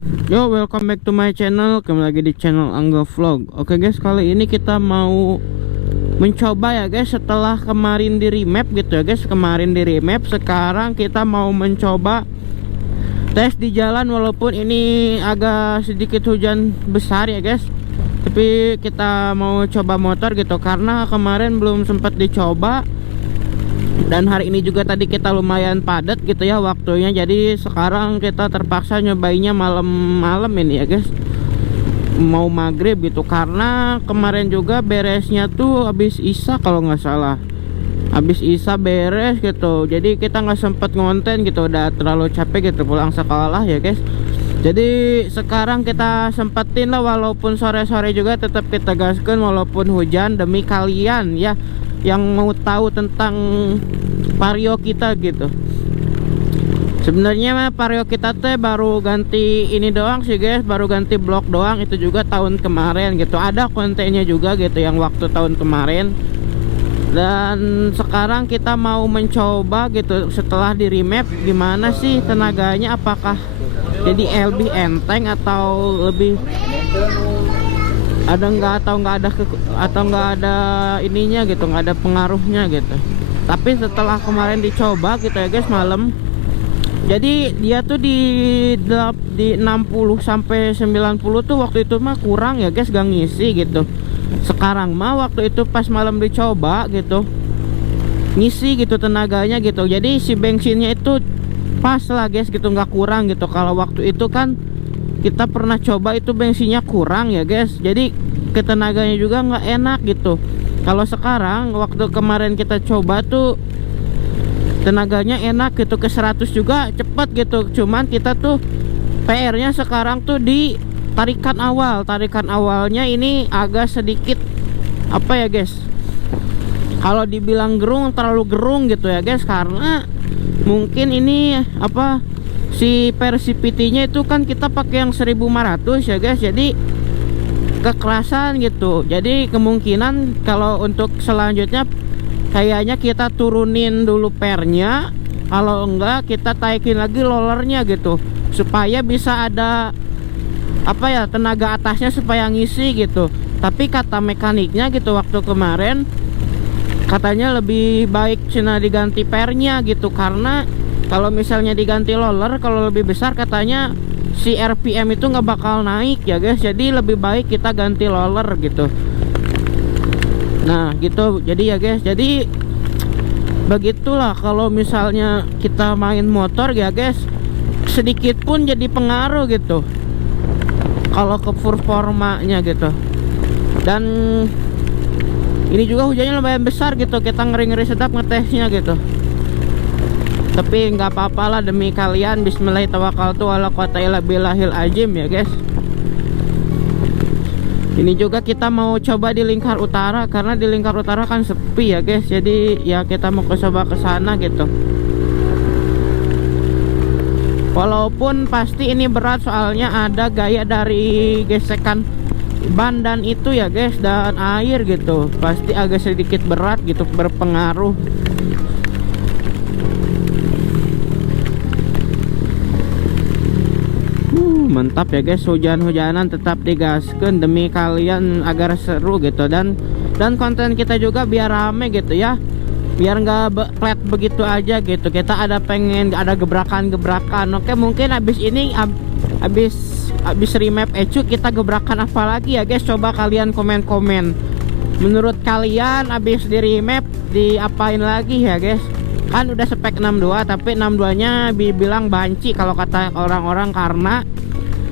Yo, welcome back to my channel. Kembali lagi di channel Angga Vlog. Oke guys, kali ini kita mau mencoba ya guys. Setelah kemarin di remap gitu ya guys. Kemarin di remap, sekarang kita mau mencoba tes di jalan. Walaupun ini agak sedikit hujan besar ya guys, tapi kita mau coba motor gitu. Karena kemarin belum sempat dicoba, dan hari ini juga tadi kita lumayan padat gitu ya waktunya. Jadi sekarang kita terpaksa nyobainnya malam-malam ini ya guys, mau maghrib gitu. Karena kemarin juga beresnya tuh habis isya kalau nggak salah, habis isya beres gitu. Jadi kita nggak sempet ngonten gitu, udah terlalu capek gitu pulang sekolah ya guys. Jadi sekarang kita sempetin lah, walaupun sore-sore juga tetap kita gaskan walaupun hujan, demi kalian ya yang mau tahu tentang Vario kita gitu. Sebenarnya mah Vario kita teh baru ganti ini doang sih guys, baru ganti blok doang. Itu juga tahun kemarin gitu, ada kontennya juga gitu yang waktu tahun kemarin. Dan sekarang kita mau mencoba gitu setelah di remap, gimana sih tenaganya, apakah jadi lebih enteng atau lebih ada nggak ada ininya gitu, nggak ada pengaruhnya gitu. Tapi setelah kemarin dicoba gitu ya guys malam, jadi dia tuh di 60 sampai 90 tuh waktu itu mah kurang ya guys, gak ngisi gitu. Sekarang mah waktu itu pas malam dicoba gitu, ngisi gitu tenaganya gitu. Jadi si bensinnya itu pas lah guys gitu, nggak kurang gitu. Kalau waktu itu kan kita pernah coba itu bensinnya kurang ya guys, jadi ketenaganya juga nggak enak gitu. Kalau sekarang waktu kemarin kita coba tuh tenaganya enak gitu, ke 100 juga cepet gitu. Cuman kita tuh PR-nya sekarang tuh di tarikan awalnya ini agak sedikit apa ya guys, kalau dibilang gerung, terlalu gerung gitu ya guys. Karena mungkin ini apa, si Persipity-nya itu kan kita pakai yang 1500 ya guys, jadi kekerasan gitu. Jadi kemungkinan kalau untuk selanjutnya kayaknya kita turunin dulu pernya, kalau enggak kita taikin lagi rollernya gitu, supaya bisa ada apa ya, tenaga atasnya supaya ngisi gitu. Tapi kata mekaniknya gitu waktu kemarin, katanya lebih baik cina diganti pernya gitu. Karena kalau misalnya diganti roller, kalau lebih besar katanya si RPM itu nggak bakal naik ya guys. Jadi lebih baik kita ganti roller gitu. Nah gitu, jadi ya guys, jadi begitulah kalau misalnya kita main motor ya guys, sedikit pun jadi pengaruh gitu kalau ke performanya gitu. Dan ini juga hujannya lumayan besar gitu, kita ngeri-ngeri sedap ngetesnya gitu. Tapi nggak apa-apa lah demi kalian. Bismillahirrahmanirrahim, wala quwata illa billahil azim ya guys. Ini juga kita mau coba di lingkar utara, karena di lingkar utara kan sepi ya guys. Jadi ya kita mau coba ke sana gitu. Walaupun pasti ini berat, soalnya ada gaya dari gesekan ban dan itu ya guys, dan air gitu. Pasti agak sedikit berat gitu, berpengaruh. Mantap ya guys, hujan-hujanan tetap digaskan demi kalian agar seru gitu. Dan konten kita juga biar rame gitu ya, biar nggak flat begitu aja gitu. Kita ada pengen ada gebrakan-gebrakan. Oke, mungkin abis ini abis remap Ecu kita gebrakan apa lagi ya guys, coba kalian komen-komen. Menurut kalian abis di remap diapain lagi ya guys? Kan udah spek 62, tapi 62 nya dibilang banci kalau kata orang-orang. Karena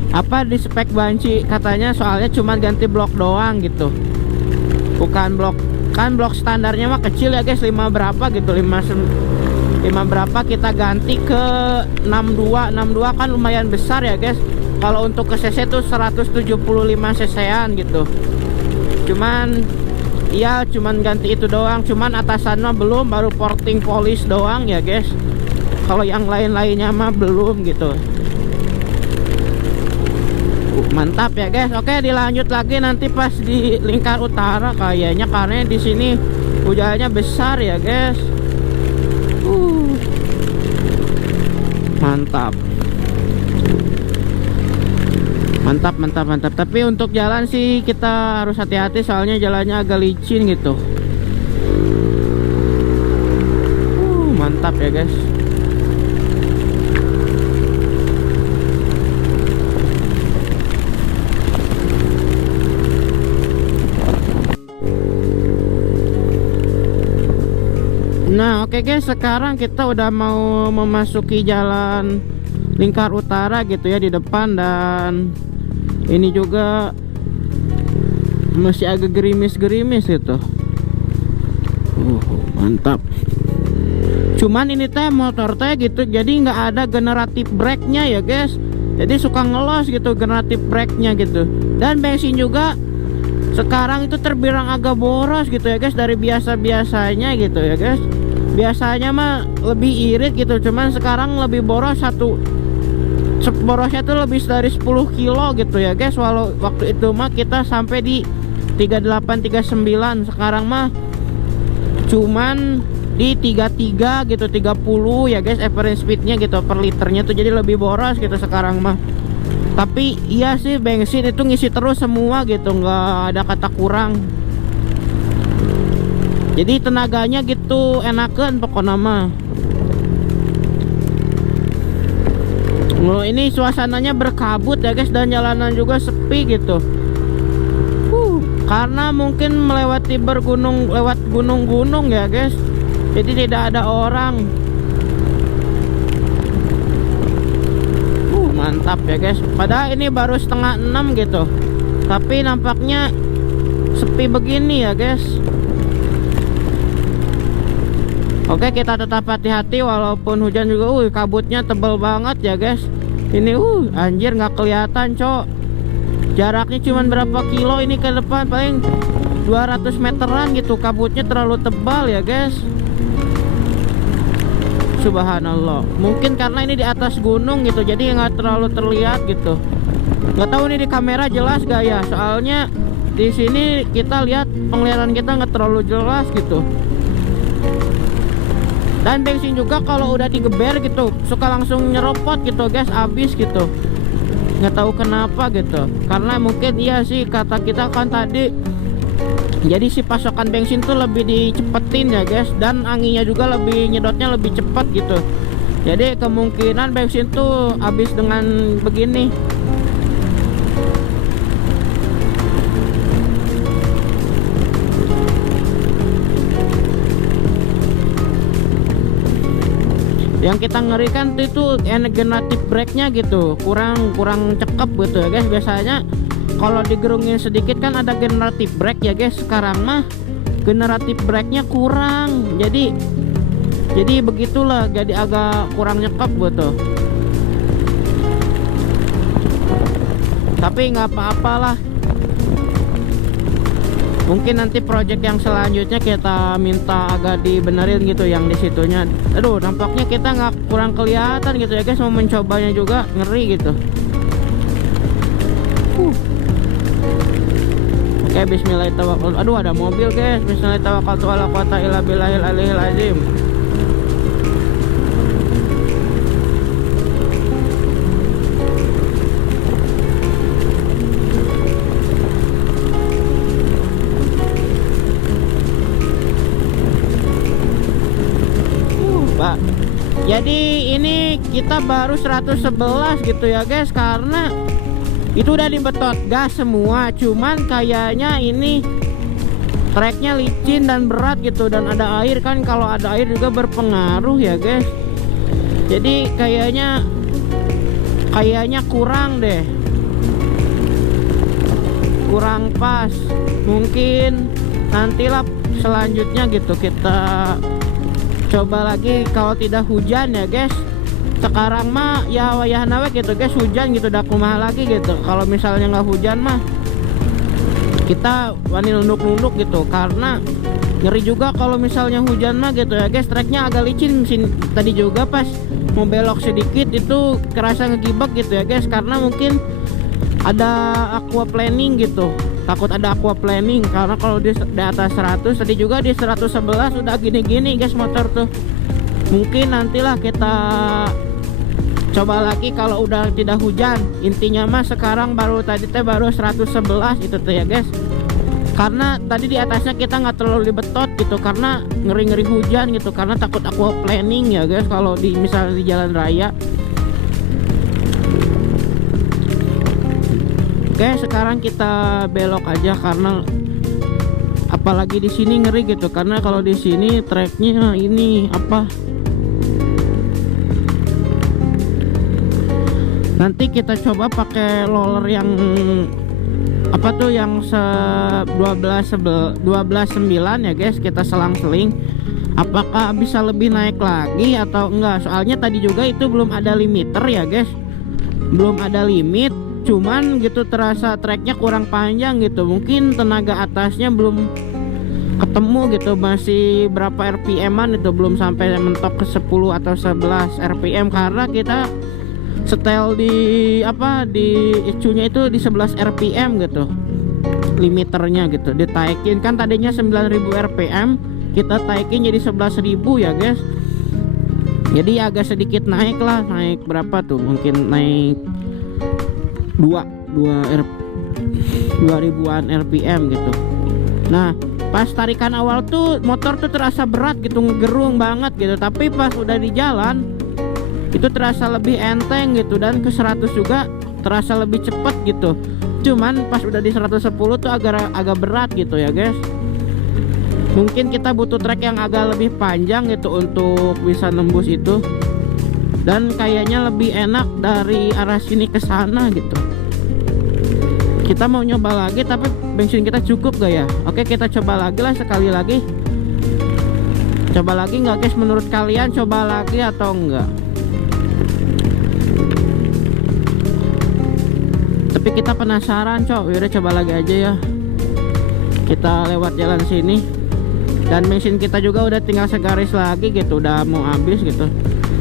apa, di spek banci katanya, soalnya cuma ganti blok doang gitu, bukan blok. Kan blok standarnya mah kecil ya guys, 5 berapa gitu, 5 berapa kita ganti ke 62 kan lumayan besar ya guys. Kalau untuk ke cc tuh 175 cc-an gitu. Cuman iya, cuman ganti itu doang. Cuman atasan mah belum, baru porting polish doang ya guys. Kalau yang lain-lainnya mah belum gitu. Mantap ya guys. Oke, dilanjut lagi nanti pas di lingkar utara kayaknya, karena di sini hujannya besar ya guys. Mantap. Mantap, mantap, mantap. Tapi untuk jalan sih kita harus hati-hati, soalnya jalannya agak licin gitu. Mantap ya guys. Nah oke guys, sekarang kita udah mau memasuki jalan Lingkar Utara gitu ya di depan, dan ini juga masih agak gerimis-gerimis gitu. Mantap. Cuman ini teh motor teh gitu, jadi nggak ada generatif brake-nya ya guys. Jadi suka ngelos gitu generatif brake-nya gitu. Dan bensin juga sekarang itu terbilang agak boros gitu ya guys, dari biasa-biasanya gitu ya guys. Biasanya mah lebih irit gitu, cuman sekarang lebih boros, borosnya tuh lebih dari 10 kilo gitu ya guys. Walau waktu itu mah kita sampai di 38 39, sekarang mah cuman di 33 gitu, 30 ya guys average speednya gitu per liternya tuh, jadi lebih boros gitu sekarang mah. Tapi iya sih, bensin itu ngisi terus semua gitu, nggak ada kata kurang. Jadi tenaganya gitu enakan pokoknya mah. Oh, ini suasananya berkabut ya guys, dan jalanan juga sepi gitu. Karena mungkin melewati lewat gunung-gunung ya guys, jadi tidak ada orang. Mantap ya guys. Padahal ini baru setengah 6 gitu, tapi nampaknya sepi begini ya guys. Oke, kita tetap hati-hati walaupun hujan juga. Kabutnya tebal banget ya guys. Ini anjir nggak kelihatan cok. Jaraknya cuma berapa kilo ini ke depan, paling 200 meteran gitu. Kabutnya terlalu tebal ya guys. Subhanallah. Mungkin karena ini di atas gunung gitu, jadi nggak terlalu terlihat gitu. Nggak tahu ini di kamera jelas gak ya? Soalnya di sini kita lihat penglihatan kita nggak terlalu jelas gitu. Dan bensin juga kalau udah digeber gitu suka langsung nyeropot gitu guys, habis gitu. Nggak tahu kenapa gitu. Karena mungkin iya sih kata kita kan tadi, jadi si pasokan bensin tuh lebih dicepetin ya guys, dan anginnya juga lebih nyedotnya lebih cepat gitu. Jadi kemungkinan bensin tuh habis dengan begini. Yang kita ngerikan itu generatif brake-nya gitu, kurang cekep gitu ya guys. Biasanya kalau digerungin sedikit kan ada generatif brake ya guys. Sekarang mah generatif brake-nya kurang, jadi begitulah, jadi agak kurang cekep gitu. Tapi nggak apa-apalah. Mungkin nanti project yang selanjutnya kita minta agak dibenerin gitu yang di situnya. Aduh, nampaknya kita nggak kurang kelihatan gitu ya guys. Mau mencobanya juga ngeri gitu. Oke, bismillahirrahmanirrahim. Aduh, ada mobil guys. Bismillahirrahmanirrahim. Ala quwata illa billahil aliyil azim. Jadi ini kita baru 111 gitu ya guys, karena itu udah dibetot gas semua. Cuman kayaknya ini treknya licin dan berat gitu, dan ada air kan. Kalau ada air juga berpengaruh ya guys. Jadi kayaknya kurang deh, kurang pas. Mungkin nantilah selanjutnya gitu kita coba lagi kalau tidak hujan ya guys. Sekarang mah ya wayah nawe gitu guys, hujan gitu udah kumaha lagi gitu. Kalau misalnya nggak hujan mah kita wani nunduk-nunduk gitu, karena ngeri juga kalau misalnya hujan mah gitu ya guys. Treknya agak licin tadi juga pas mau belok sedikit itu kerasa ngegibak gitu ya guys, karena mungkin ada aquaplaning gitu. Takut ada aquaplaning, karena kalau di atas 100, tadi juga di 111 udah gini-gini guys motor tuh. Mungkin nantilah kita Coba lagi kalau udah tidak hujan. Intinya mah sekarang baru tadi teh baru 111 itu tuh ya guys. Karena tadi di atasnya kita nggak terlalu dibetot gitu, karena ngeri-ngeri hujan gitu, karena takut aku planning ya guys kalau di misalnya di jalan raya. Oke, sekarang kita belok aja karena apalagi di sini ngeri gitu, karena kalau di sini treknya ini apa? Nanti kita coba pakai roller yang apa tuh yang 12 9 ya guys, kita selang-seling. Apakah bisa lebih naik lagi atau enggak? Soalnya tadi juga itu belum ada limiter ya guys. Belum ada limit, cuman gitu terasa treknya kurang panjang gitu. Mungkin tenaga atasnya belum ketemu gitu, masih berapa RPM-an itu, belum sampai mentok ke 10 atau 11 RPM karena kita setel di apa di ECU-nya itu di 11 RPM gitu limiternya gitu, ditaikin kan tadinya 9000 RPM, kita taikin jadi 11.000 ya guys. Jadi agak sedikit naik lah, naik berapa tuh, mungkin naik 2000-an RPM gitu. Nah pas tarikan awal tuh motor tuh terasa berat gitu, ngegerung banget gitu, tapi pas udah di jalan itu terasa lebih enteng gitu, dan ke 100 juga terasa lebih cepet gitu. Cuman pas udah di 110 tuh agak berat gitu ya guys. Mungkin kita butuh trek yang agak lebih panjang gitu untuk bisa nembus itu, dan kayaknya lebih enak dari arah sini ke sana gitu. Kita mau nyoba lagi tapi bensin kita cukup gak ya? Oke, kita coba lagi lah, sekali lagi. Coba lagi nggak guys, menurut kalian coba lagi atau enggak? Tapi kita penasaran cok, yaudah coba lagi aja ya. Kita lewat jalan sini, dan bensin kita juga udah tinggal segaris lagi gitu, udah mau habis gitu.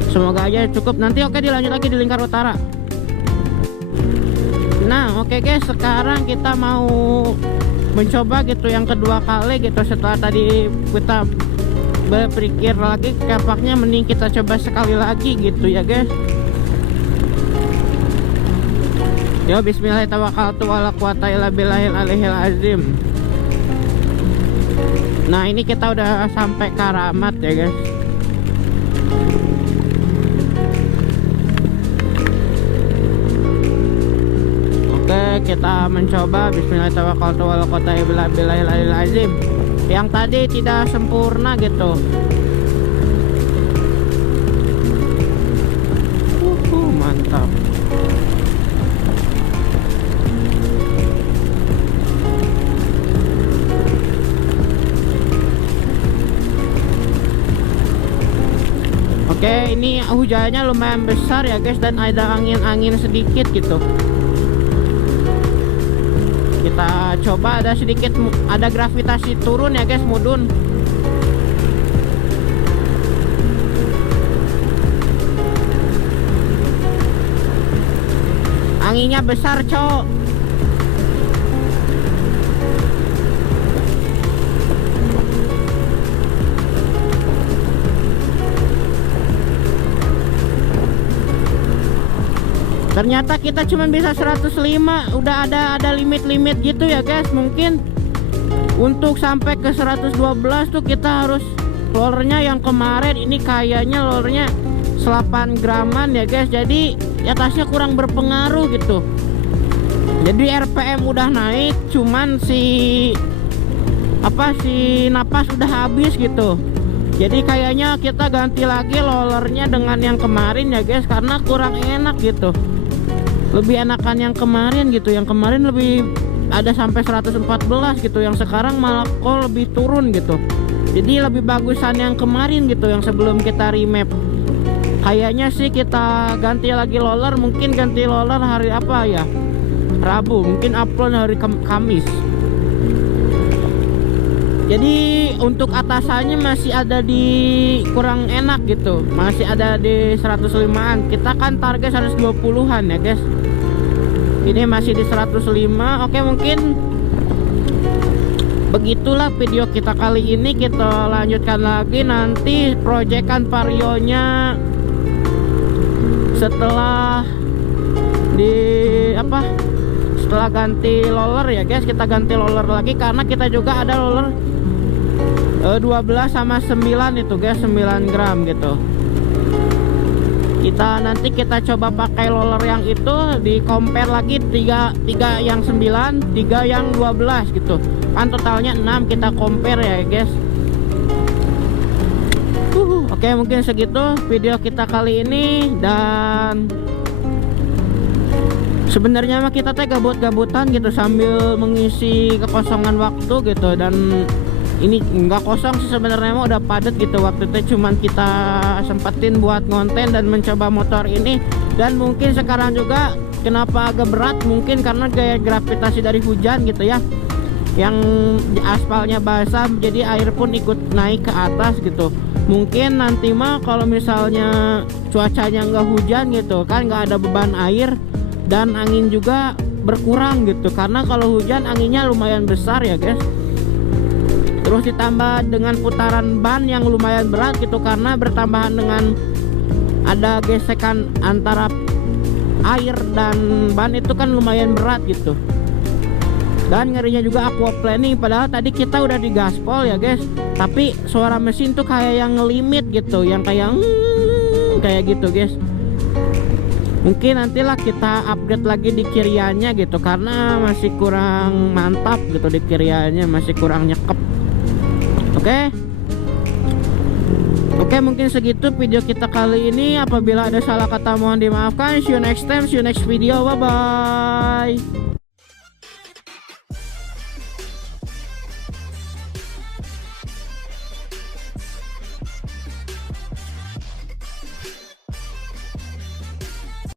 Semoga aja cukup nanti. Oke, dilanjut lagi di lingkar utara. Nah oke guys, sekarang kita mau mencoba gitu yang kedua kali gitu, setelah tadi kita berpikir lagi kepaknya mending kita coba sekali lagi gitu ya guys. Yo, bismillahirrahmanirrahim, wala quwata illa billahil aliyil azim. Nah ini kita udah sampai Karamat ya guys. Oke, kita mencoba bismillahirrahmanirrahim, wala quwata illa billahil aliyil azim. Yang tadi tidak sempurna gitu. Mantap. Oke, ini hujannya lumayan besar ya guys, dan ada angin-angin sedikit gitu. Kita coba, ada sedikit, ada gravitasi turun ya guys, mudun. Anginnya besar cok. Ternyata kita cuma bisa 105, udah ada limit-limit gitu ya guys. Mungkin untuk sampai ke 112 tuh kita harus rollernya yang kemarin ini kayaknya rollernya 8 graman ya guys. Jadi atasnya kurang berpengaruh gitu. Jadi RPM udah naik, cuman si napas udah habis gitu. Jadi kayaknya kita ganti lagi rollernya dengan yang kemarin ya guys, karena kurang enak gitu. Lebih enakan yang kemarin gitu. Yang kemarin lebih ada sampai 114 gitu, yang sekarang malah kok lebih turun gitu. Jadi lebih bagusan yang kemarin gitu, yang sebelum kita remap. Kayaknya sih kita ganti lagi roller, mungkin ganti roller hari apa ya, Rabu, mungkin upload hari Kamis. Jadi untuk atasannya masih ada di kurang enak gitu, masih ada di 105an. Kita kan target 120an ya guys, ini masih di 105. Oke, mungkin begitulah video kita kali ini. Kita lanjutkan lagi nanti proyekan varionya setelah di apa, setelah ganti roller ya guys, kita ganti roller lagi karena kita juga ada roller 12 sama 9 itu guys, 9 gram gitu. Nanti kita coba pakai roller yang itu, di compare lagi 3 yang 9, 3 yang 12 gitu. Kan totalnya 6, kita compare ya guys. Oke, mungkin segitu video kita kali ini. Dan sebenarnya mah kita teh gabut-gabutan gitu sambil mengisi kekosongan waktu gitu. Dan ini nggak kosong sih sebenarnya, mah udah padat gitu waktu itu, cuman kita sempetin buat ngonten dan mencoba motor ini. Dan mungkin sekarang juga kenapa agak berat, mungkin karena gaya gravitasi dari hujan gitu ya, yang aspalnya basah jadi air pun ikut naik ke atas gitu. Mungkin nanti mah kalau misalnya cuacanya nggak hujan gitu kan, nggak ada beban air dan angin juga berkurang gitu, karena kalau hujan anginnya lumayan besar ya guys. Terus ditambah dengan putaran ban yang lumayan berat gitu, karena bertambahan dengan ada gesekan antara air dan ban itu kan lumayan berat gitu. Dan ngerinya juga aquaplaning, padahal tadi kita udah di gaspol ya guys, tapi suara mesin tuh kayak yang ngelimit gitu, yang kayak kayak gitu guys. Mungkin nantilah kita upgrade lagi di kiriannya gitu, karena masih kurang mantap gitu di kiriannya, masih kurang nyekep. Oke, mungkin segitu video kita kali ini. Apabila ada salah kata mohon dimaafkan. See you next time, see you next video, bye bye.